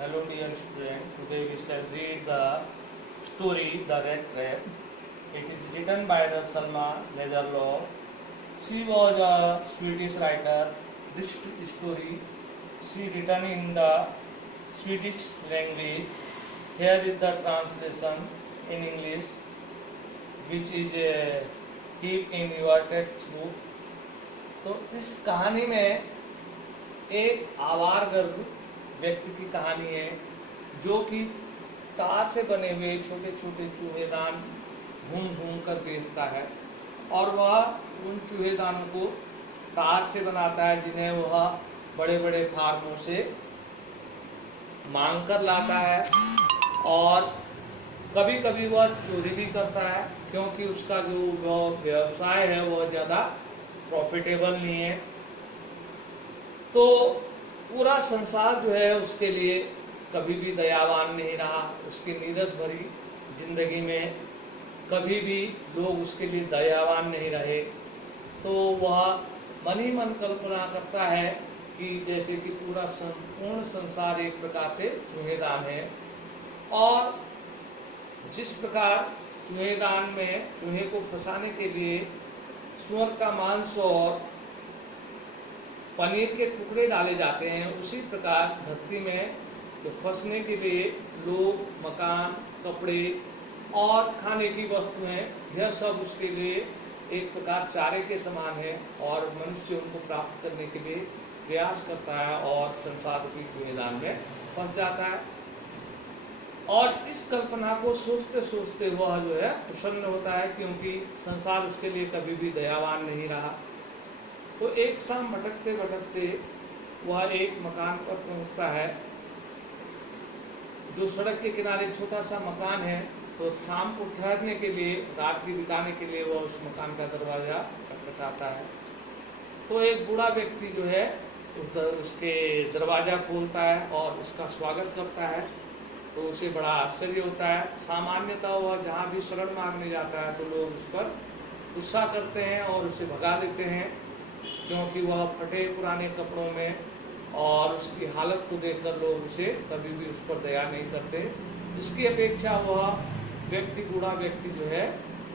Hello dear student, today we shall read the story The Red Trap. It is written by the Salma Lagerlof. She was a Swedish writer. This story she written in the Swedish language. Here is the translation in English, which is keep in your textbook. तो इस कहानी में एक आवारगर्द व्यक्ति की कहानी है जो कि तार से बने हुए छोटे छोटे चूहेदान घूम घूम कर देखता है और वह उन चूहेदानों को तार से बनाता है जिन्हें वह बड़े बड़े फार्मों से मांग कर लाता है और कभी कभी वह चोरी भी करता है क्योंकि उसका जो व्यवसाय है वह ज़्यादा प्रॉफिटेबल नहीं है। तो पूरा संसार जो है उसके लिए कभी भी दयावान नहीं रहा। उसकी नीरस भरी जिंदगी में कभी भी लोग उसके लिए दयावान नहीं रहे। तो वह मन ही मन कल्पना करता है कि जैसे कि पूरा संपूर्ण संसार एक प्रकार से चूहेदान है और जिस प्रकार चूहेदान में चूहे को फंसाने के लिए सुअर का मांस और पनीर के टुकड़े डाले जाते हैं, उसी प्रकार धरती में तो फंसने के लिए लोग, मकान, कपड़े और खाने की वस्तुएं, यह सब उसके लिए एक प्रकार चारे के समान है और मनुष्य उनको प्राप्त करने के लिए प्रयास करता है और संसार की चूहेदान में फंस जाता है। और इस कल्पना को सोचते सोचते वह जो है प्रसन्न होता है क्योंकि संसार उसके लिए कभी भी दयावान नहीं रहा। तो एक शाम भटकते भटकते वह एक मकान पर पहुंचता है जो सड़क के किनारे छोटा सा मकान है। तो शाम को ठहरने के लिए, रात्रि बिताने के लिए वह उस मकान का दरवाजा खटखटाता है। तो एक बूढ़ा व्यक्ति जो है उसके दरवाजा खोलता है और उसका स्वागत करता है। तो उसे बड़ा आश्चर्य होता है। सामान्यतः वह जहाँ भी शरण मांगने जाता है तो लोग उस पर गुस्सा करते हैं और उसे भगा देते हैं क्योंकि वह फटे पुराने कपड़ों में और उसकी हालत को देखकर लोग उसे कभी भी उस पर दया नहीं करते। इसकी अपेक्षा वह व्यक्ति, बूढ़ा व्यक्ति जो है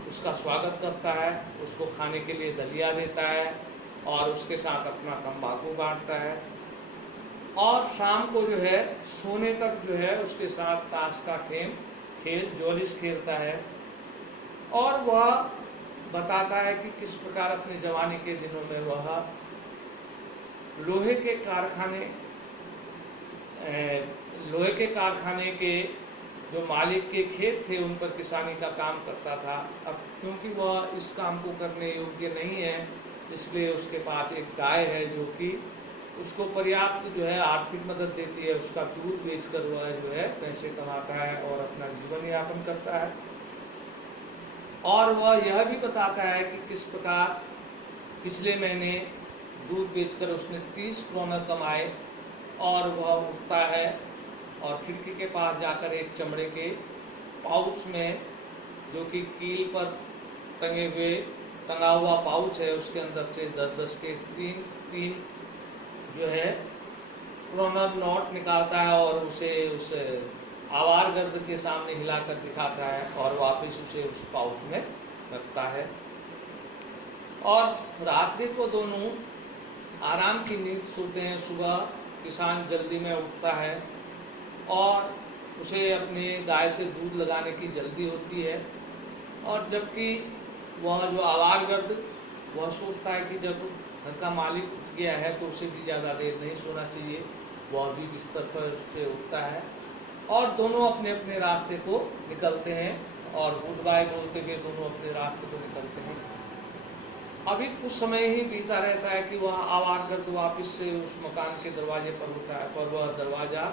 उसका स्वागत करता है, उसको खाने के लिए दलिया देता है और उसके साथ अपना तंबाकू बांटता है और शाम को जो है सोने तक जो है उसके साथ ताश का खेल जोलिस खेलता है और वह बताता है कि किस प्रकार अपने जवानी के दिनों में वह लोहे के कारखाने के जो मालिक के खेत थे उन पर किसानी का काम करता था। अब क्योंकि वह इस काम को करने योग्य नहीं है इसलिए उसके पास एक गाय है जो कि उसको पर्याप्त जो है आर्थिक मदद देती है। उसका दूध बेचकर वह जो है पैसे कमाता है और अपना जीवन यापन करता है। और वह यह भी बताता है कि किस प्रकार पिछले महीने दूध बेचकर उसने 30 क्रोनर कमाए और वह उठता है और खिड़की के पास जाकर एक चमड़े के पाउच में, जो कि कील पर टंगा हुआ पाउच है, उसके अंदर से 10-10 के तीन जो है क्रोनर नोट निकालता है और उसे उस आवारगर्द के सामने हिलाकर दिखाता है और वापस उसे उस पाउच में रखता है। और रात्रि को दोनों आराम की नींद सोते हैं। सुबह किसान जल्दी में उठता है और उसे अपनी गाय से दूध लगाने की जल्दी होती है और जबकि वह जो आवारगर्द वह सोचता है कि जब घर का मालिक उठ गया है तो उसे भी ज़्यादा देर नहीं सोना चाहिए। वह भी बिस्तर पर से उठता है और दोनों अपने अपने रास्ते को निकलते हैं और गुड बाय बोलते हुए दोनों अपने रास्ते को निकलते हैं। अभी कुछ समय ही बीता रहता है कि वह आवारगर्द वापस से उस मकान के दरवाजे पर होता है, पर वह दरवाज़ा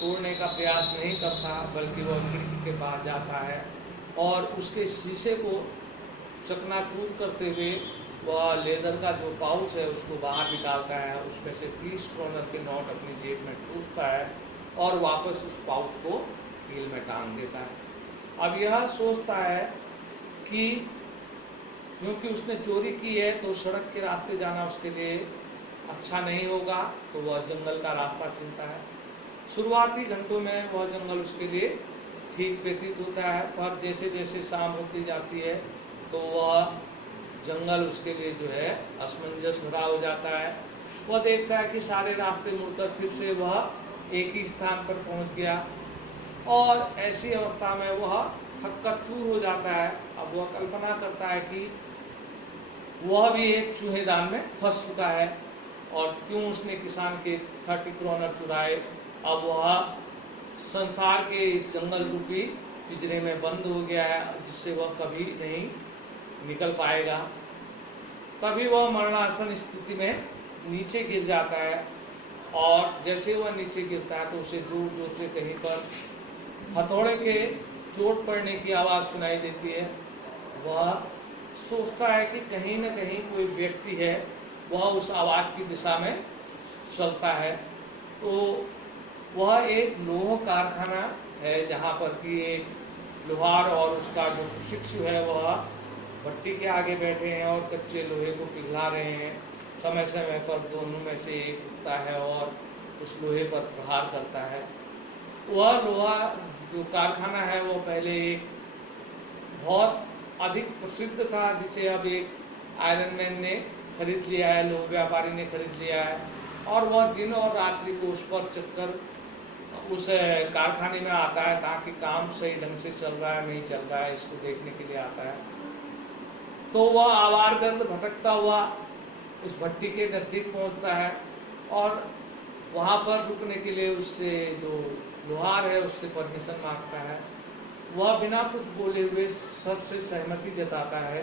तोड़ने का प्रयास नहीं करता बल्कि वह खिड़की के पास जाता है और उसके शीशे को चकनाचूर करते हुए वह लेदर का जो पाउच है उसको बाहर निकालता है। उसमें से 30 क्रोनर के नोट अपनी जेब में ठूसता है और वापस उस पाउच को कील में टांग देता है। अब यह सोचता है कि क्योंकि उसने चोरी की है तो सड़क के रास्ते जाना उसके लिए अच्छा नहीं होगा, तो वह जंगल का रास्ता चुनता है। शुरुआती घंटों में वह जंगल उसके लिए ठीक व्यतीत होता है, पर जैसे जैसे शाम होती जाती है तो वह जंगल उसके लिए जो है असमंजस भरा हो जाता है। वह देखता है कि सारे रास्ते मुड़कर फिर से वह एक ही स्थान पर पहुंच गया, और ऐसी अवस्था में वह थककर चूर हो जाता है। अब वह कल्पना करता है कि वह भी एक चूहेदान में फंस चुका है, और क्यों उसने किसान के 30 करोड़ चुराए। अब वह संसार के इस जंगल रूपी पिंजरे में बंद हो गया है, जिससे वह कभी नहीं निकल पाएगा। तभी वह मरणासन स्थिति में नीचे गिर जाता है, और जैसे वह नीचे गिरता है तो उसे दूर दूर से कहीं पर हथौड़े के चोट पड़ने की आवाज़ सुनाई देती है। वह सोचता है कि कहीं न कहीं कोई व्यक्ति है, वह उस आवाज़ की दिशा में चलता है। तो वह एक लोह कारखाना है, जहाँ पर कि एक लोहार और उसका जो प्रशिक्षु है वह भट्टी के आगे बैठे हैं और कच्चे लोहे को पिघला रहे हैं। समय समय पर दोनों में से एक उठता है और उस लोहे पर प्रहार करता है। वह लोहा जो कारखाना है वो पहले एक बहुत अधिक प्रसिद्ध था, जिसे अब एक आयरन मैन ने खरीद लिया है, लोह व्यापारी ने खरीद लिया है, और वह दिन और रात्रि को उस पर चक्कर उस कारखाने में आता है ताकि काम सही ढंग से चल रहा है नहीं चल रहा है इसको देखने के लिए आता है। तो वह आवारगर्द भटकता हुआ उस भट्टी के नज़दीक पहुंचता है, और वहां पर रुकने के लिए उससे जो लोहार है उससे परमिशन मांगता है। वह बिना कुछ बोले हुए सर से सहमति जताता है।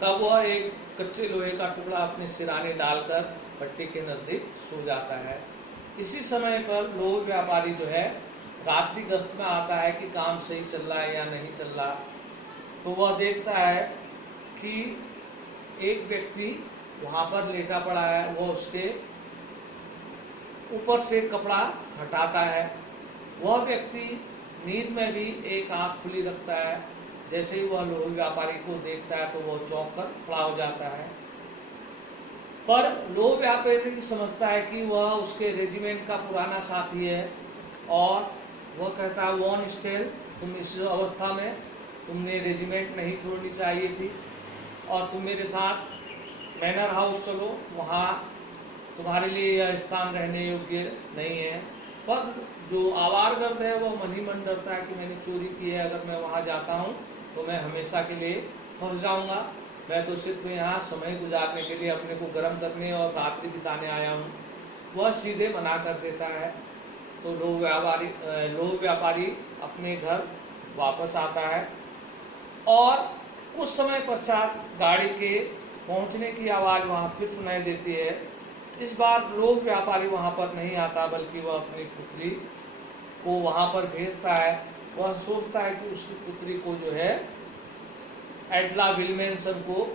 तब वह एक कच्चे लोहे का टुकड़ा अपने सिराने डालकर भट्टी के नज़दीक सो जाता है। इसी समय पर लोह व्यापारी जो है रात्रि गश्त में आता है कि काम सही चल रहा है या नहीं चल रहा। तो वह देखता है कि एक व्यक्ति वहाँ पर लेटा पड़ा है, वह उसके ऊपर से कपड़ा हटाता है। वह व्यक्ति नींद में भी एक आंख खुली रखता है। जैसे ही वह लोह व्यापारी को देखता है तो वह चौंक कर खड़ा हो जाता है। पर लोह व्यापारी समझता है कि वह उसके रेजिमेंट का पुराना साथी है, और वह कहता है, वॉन स्टेल, तुम इस अवस्था में तुमने रेजिमेंट नहीं छोड़नी चाहिए थी, और तुम मेरे साथ मैनर हाउस चलो, वहाँ तुम्हारे लिए यह स्थान रहने योग्य नहीं है। पर जो आवारगर्द है वह मन ही मन डरता है कि मैंने चोरी की है, अगर मैं वहाँ जाता हूँ तो मैं हमेशा के लिए फंस जाऊँगा। मैं तो सिर्फ यहाँ समय गुजारने के लिए अपने को गर्म करने और रात्रि बिताने आया हूँ। वह सीधे मना कर देता है। तो लोह व्यापारी अपने घर वापस आता है, और कुछ समय पश्चात गाड़ी के पहुँचने की आवाज़ वहाँ फिर सुनाई देती है। इस बार लोह व्यापारी वहाँ पर नहीं आता, बल्कि वह अपनी पुत्री को वहाँ पर भेजता है। वह सोचता है कि उसकी पुत्री को जो है एडला विल्मेंसन को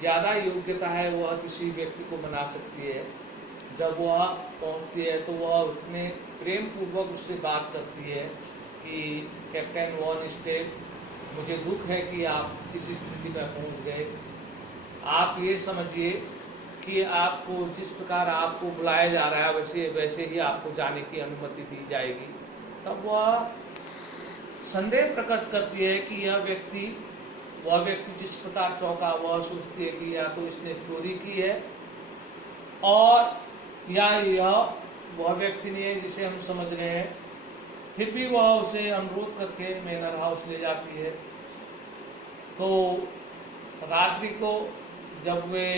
ज़्यादा योग्यता है, वह किसी व्यक्ति को बना सकती है। जब वह पहुँचती है तो वह उतने प्रेम पूर्वक उससे बात करती है कि कैप्टन वॉन स्टेल, मुझे दुख है कि आप इस स्थिति में पहुँच गए। आप ये समझिए कि आपको जिस प्रकार आपको बुलाया जा रहा है वैसे ही आपको जाने की अनुमति दी जाएगी। तब वह संदेह प्रकट करती है कि वह व्यक्ति जिस प्रकार चौंका, वह सोचती है कि या तो इसने चोरी की है, और या यह वह व्यक्ति नहीं है जिसे हम समझ रहे हैं। फिर भी वह उसे अनुरोध करके मैनर हाउस ले जाती है। तो रात्रि को जब वे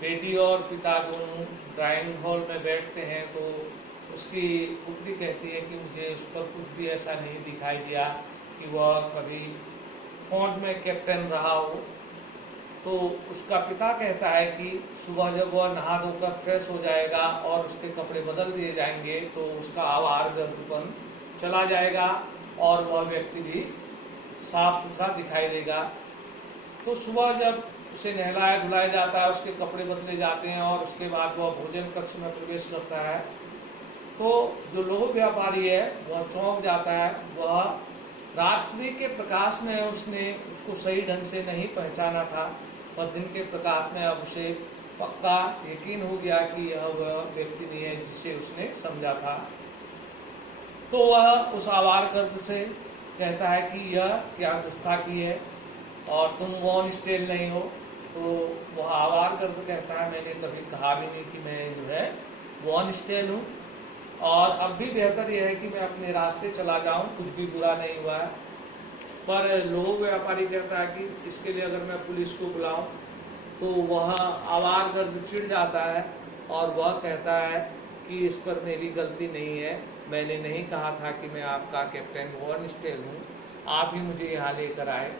बेटी और पिता दोनों ड्राइंग हॉल में बैठते हैं तो उसकी पुत्री कहती है कि मुझे उस पर कुछ भी ऐसा नहीं दिखाई दिया कि वह कभी फौज में कैप्टन रहा हो। तो उसका पिता कहता है कि सुबह जब वह नहा धोकर फ्रेश हो जाएगा और उसके कपड़े बदल दिए जाएंगे तो उसका आवारगर्दपन चला जाएगा और वह व्यक्ति भी साफ सुथरा दिखाई देगा। तो सुबह जब उसे नहलाया धुलाया जाता है, उसके कपड़े बदले जाते हैं और उसके बाद वह भोजन कक्ष में प्रवेश करता है, तो जो लोह व्यापारी है वह चौंक जाता है। वह रात्रि के प्रकाश में उसने उसको सही ढंग से नहीं पहचाना था, पर दिन के प्रकाश में अब उसे पक्का यकीन हो गया कि यह वह व्यक्ति नहीं है जिसे उसने समझा था। तो वह उस आवार गर्द से कहता है कि यह क्या गुस्ताखी है और तुम वॉन स्टेल नहीं हो। तो वह आवार गर्द कहता है मैंने कभी कहा भी नहीं कि मैं जो है वॉन स्टेल हूँ, और अब भी बेहतर यह है कि मैं अपने रास्ते चला जाऊँ, कुछ भी बुरा नहीं हुआ है। पर लोग व्यापारी कहता है कि इसके लिए अगर मैं पुलिस को बुलाऊं, तो वह आवार गर्द चिढ़ जाता है और वह कहता है कि इस पर मेरी गलती नहीं है, मैंने नहीं कहा था कि मैं आपका कैप्टन वॉन स्टेल हूँ, आप ही मुझे यहाँ लेकर आए।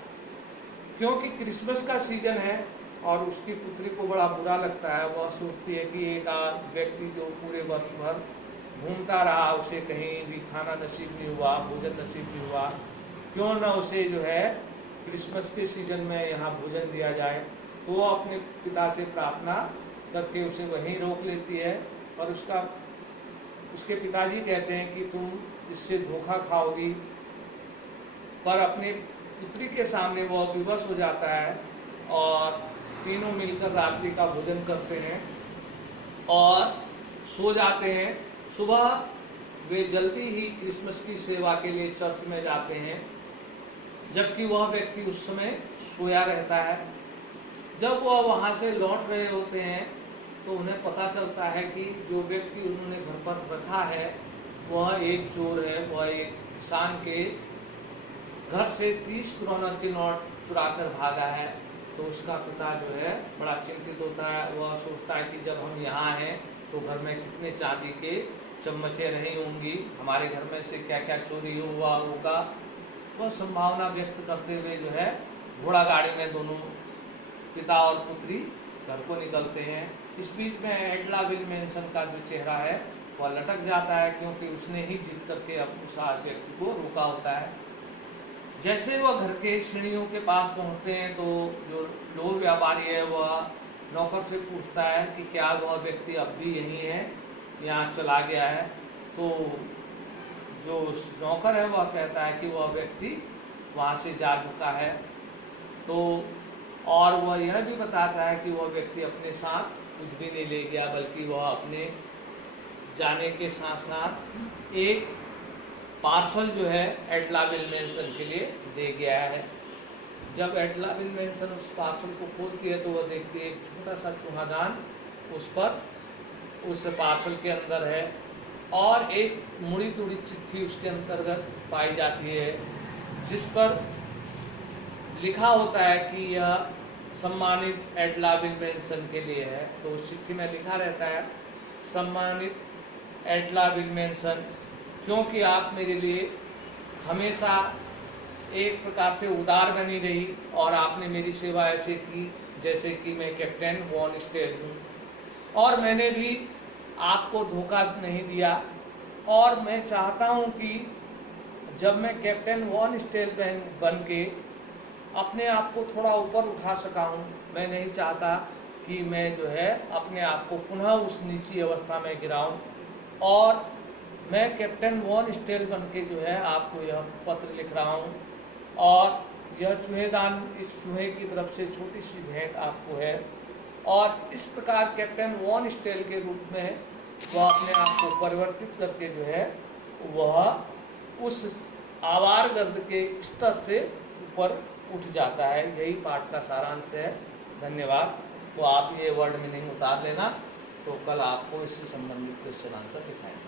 क्योंकि क्रिसमस का सीजन है और उसकी पुत्री को बड़ा बुरा लगता है। वह सोचती है कि एक व्यक्ति जो पूरे वर्ष भर घूमता रहा, उसे कहीं भी खाना नसीब नहीं हुआ, भोजन नसीब नहीं हुआ, क्यों न उसे जो है क्रिसमस के सीजन में यहाँ भोजन दिया जाए। तो वो अपने पिता से प्रार्थना करके उसे वहीं रोक लेती है, और उसके पिताजी कहते हैं कि तुम इससे धोखा खाओगी। पर अपने पुत्री के सामने वह विवश हो जाता है और तीनों मिलकर रात्रि का भोजन करते हैं और सो जाते हैं। सुबह वे जल्दी ही क्रिसमस की सेवा के लिए चर्च में जाते हैं, जबकि वह व्यक्ति उस समय सोया रहता है। जब वह वहाँ से लौट रहे होते हैं तो उन्हें पता चलता है कि जो व्यक्ति उन्होंने घर पर रखा है वह एक चोर है। वह एक किसान के घर से 30 क्रोनर के नोट चुरा कर भागा है। तो उसका पिता जो है बड़ा चिंतित होता है। वह सोचता है कि जब हम यहाँ हैं तो घर में कितने चांदी के चम्मचें रही होंगी, हमारे घर में से क्या क्या चोरी हुआ होगा। वह संभावना व्यक्त करते हुए जो है घोड़ा गाड़ी में दोनों पिता और पुत्री घर को निकलते हैं। इस बीच में एटला विल्मेंसन का जो चेहरा है वह लटक जाता है, क्योंकि उसने ही जीत करके उस व्यक्ति को रोका होता है। जैसे वह घर के सीढ़ियों के पास पहुंचते हैं तो जो लोग व्यापारी है वह नौकर से पूछता है कि क्या वह व्यक्ति अब भी यहीं है या चला गया है। तो जो नौकर है वह कहता है कि वह व्यक्ति वहाँ से जा चुका है। तो और वह यह भी बताता है कि वह व्यक्ति अपने साथ कुछ भी नहीं ले गया, बल्कि वह अपने जाने के साथ साथ एक पार्सल जो है एटला विल्मेंसन के लिए दे गया है। जब एटला विल्मेंसन उस पार्सल को खोलती है तो वह देखती है एक छोटा सा चूहादान उस पार्सल के अंदर है, और एक मुड़ी तुड़ी चिट्ठी उसके अंतर्गत पाई जाती है, जिस पर लिखा होता है कि यह सम्मानित एटला विल्मेंसन के लिए है। तो उस चिट्ठी में लिखा रहता है, सम्मानित एटला विल्मेंसन, क्योंकि आप मेरे लिए हमेशा एक प्रकार से उदार बनी रही और आपने मेरी सेवा ऐसे की जैसे कि मैं कैप्टन वॉन स्टेल हूँ, और मैंने भी आपको धोखा नहीं दिया। और मैं चाहता हूँ कि जब मैं कैप्टन वॉन स्टेल बन के अपने आप को थोड़ा ऊपर उठा सका हूँ, मैं नहीं चाहता कि मैं जो है अपने आप को पुनः उस नीची अवस्था में गिराऊं। और मैं कैप्टन वॉन स्टेल बन के जो है आपको यह पत्र लिख रहा हूँ, और यह चूहेदान इस चूहे की तरफ से छोटी सी भेंट आपको है। और इस प्रकार कैप्टन वॉन स्टेल के रूप में वह अपने आप को परिवर्तित करके जो है वह उस आवार गर्द के स्तर से ऊपर उठ जाता है। यही पाठ का सारांश है। धन्यवाद। तो आप ये वर्ड मीनिंग उतार लेना, तो कल आपको इससे संबंधित क्वेश्चन आंसर दिखाएंगे।